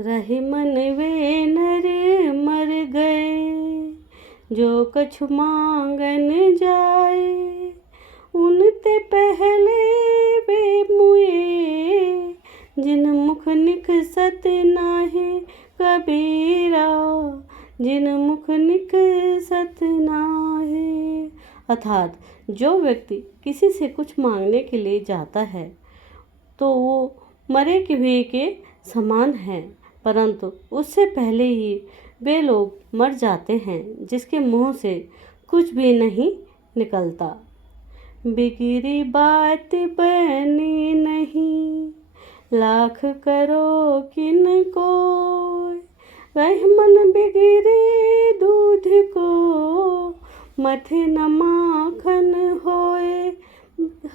रहे मन वे नर मर गए, जो कछु मांगन जाए। उनते पहले वे मुए, जिन मुख निकसत नाहे कबीरा, जिन मुख निकसत नाहे। अर्थात जो व्यक्ति किसी से कुछ मांगने के लिए जाता है तो वो मरे हुए के समान है, परंतु उससे पहले ही वे लोग मर जाते हैं जिसके मुंह से कुछ भी नहीं निकलता। बिगड़ी बात बनी नहीं, लाख करो किन को, रह मन बिगड़े दूध को, मथे न माखन होए।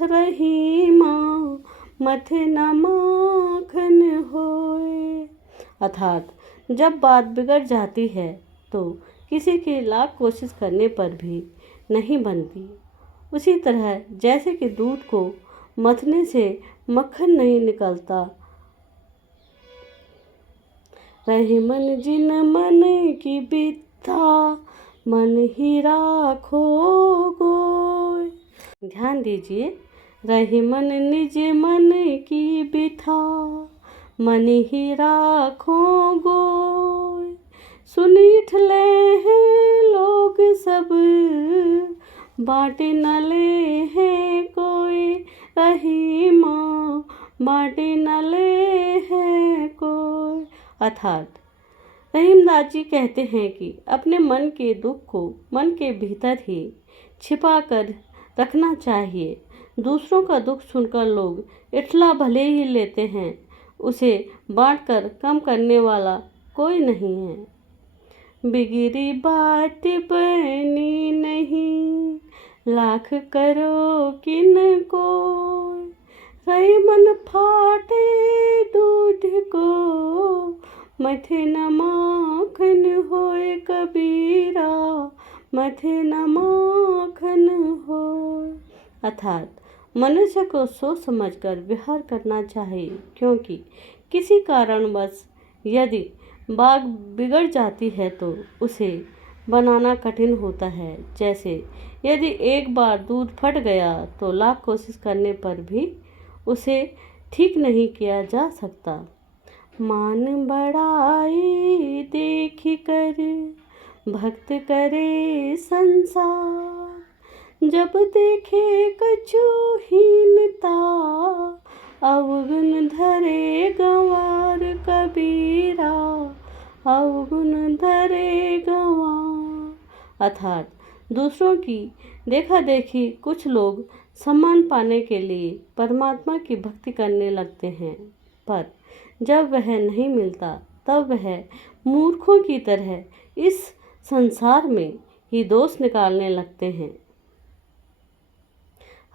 रही माँ मथे न माखन होए। अर्थात जब बात बिगड़ जाती है तो किसी की लाख कोशिश करने पर भी नहीं बनती। उसी तरह जैसे कि दूध को मथने से मक्खन नहीं निकलता, रहे मन जिन मन की बिथा, मन ही राखो गोय। ध्यान दीजिए, रहे मन निज मन की बिथा, मन ही राखो गोय। सुनीठ ले हैं लोग सब, बाटे न ले हैं कोई। रही माँ बाटे न ले हैं कोई। अर्थात रहीमदास जी कहते हैं कि अपने मन के दुख को मन के भीतर ही छिपा कर रखना चाहिए। दूसरों का दुख सुनकर लोग इठला भले ही लेते हैं, उसे बांटकर कम करने वाला कोई नहीं है। बिगड़ी बात बनी नहीं, लाख करो किन को, रहे मन फाटे दूध को, मथे न माखन होए कबीरा, मथे न माखन होए। अर्थात मनुष्य को सोच समझकर व्यवहार करना चाहिए, क्योंकि किसी कारणवश यदि बात बिगड़ जाती है तो उसे बनाना कठिन होता है। जैसे यदि एक बार दूध फट गया तो लाख कोशिश करने पर भी उसे ठीक नहीं किया जा सकता। मान बढ़ाई देख कर भक्त करे संसार, जब देखे कछु हीनता, अवगुण धरे गंवार कबीरा, अवगुण धरे गंवार। अर्थात दूसरों की देखा देखी कुछ लोग सम्मान पाने के लिए परमात्मा की भक्ति करने लगते हैं, पर जब वह नहीं मिलता तब वह मूर्खों की तरह इस संसार में ही दोष निकालने लगते हैं।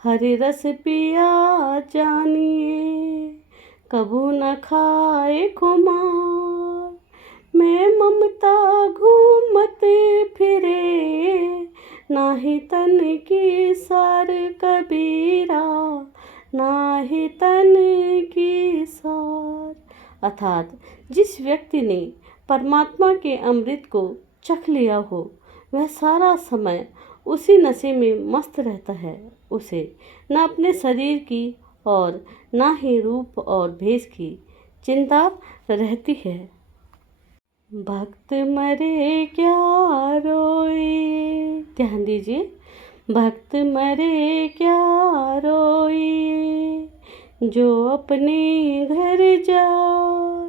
हरि रस पिया जानिए, कबू न खाए खुमार। मैं ममता घूमत फिरे, नाही तन की सार कबीरा, नाही तन की सार। अर्थात जिस व्यक्ति ने परमात्मा के अमृत को चख लिया हो, वह सारा समय उसी नशे में मस्त रहता है। उसे न अपने शरीर की और न ही रूप और भेष की चिंता रहती है। भक्त मरे क्या रोइए। ध्यान दीजिए, भक्त मरे क्या रोइए, जो अपने घर जाए।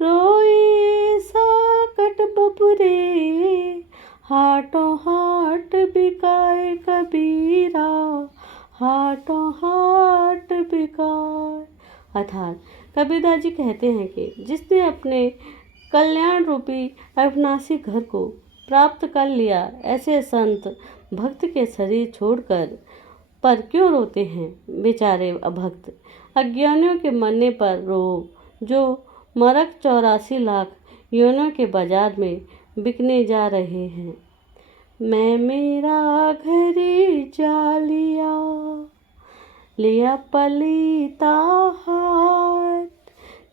रोइए साकट बबुरे, हाटों हाट बिकाए कबीरा, हाटों हाट बिकाए। अर्थात कबीरदास जी कहते हैं कि जिसने अपने कल्याण रूपी अविनाशी घर को प्राप्त कर लिया, ऐसे संत भक्त के शरीर छोड़कर पर क्यों रोते हैं। बेचारे अभक्त अज्ञानियों के मरने पर रो, जो मरक 84 लाख योनियों के बाजार में बिकने जा रहे हैं। मैं मेरा घर जा लिया, लिया पलीता हाथ,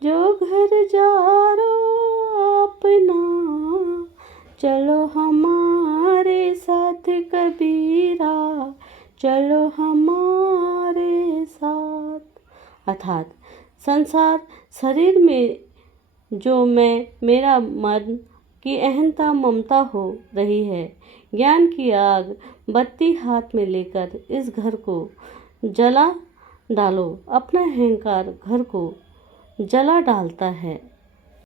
जो घर जारो चलो हमारे साथ। अर्थात संसार शरीर में जो मैं मेरा मन की अहंता ममता हो रही है, ज्ञान की आग बत्ती हाथ में लेकर इस घर को जला डालो। अपना अहंकार घर को जला डालता है।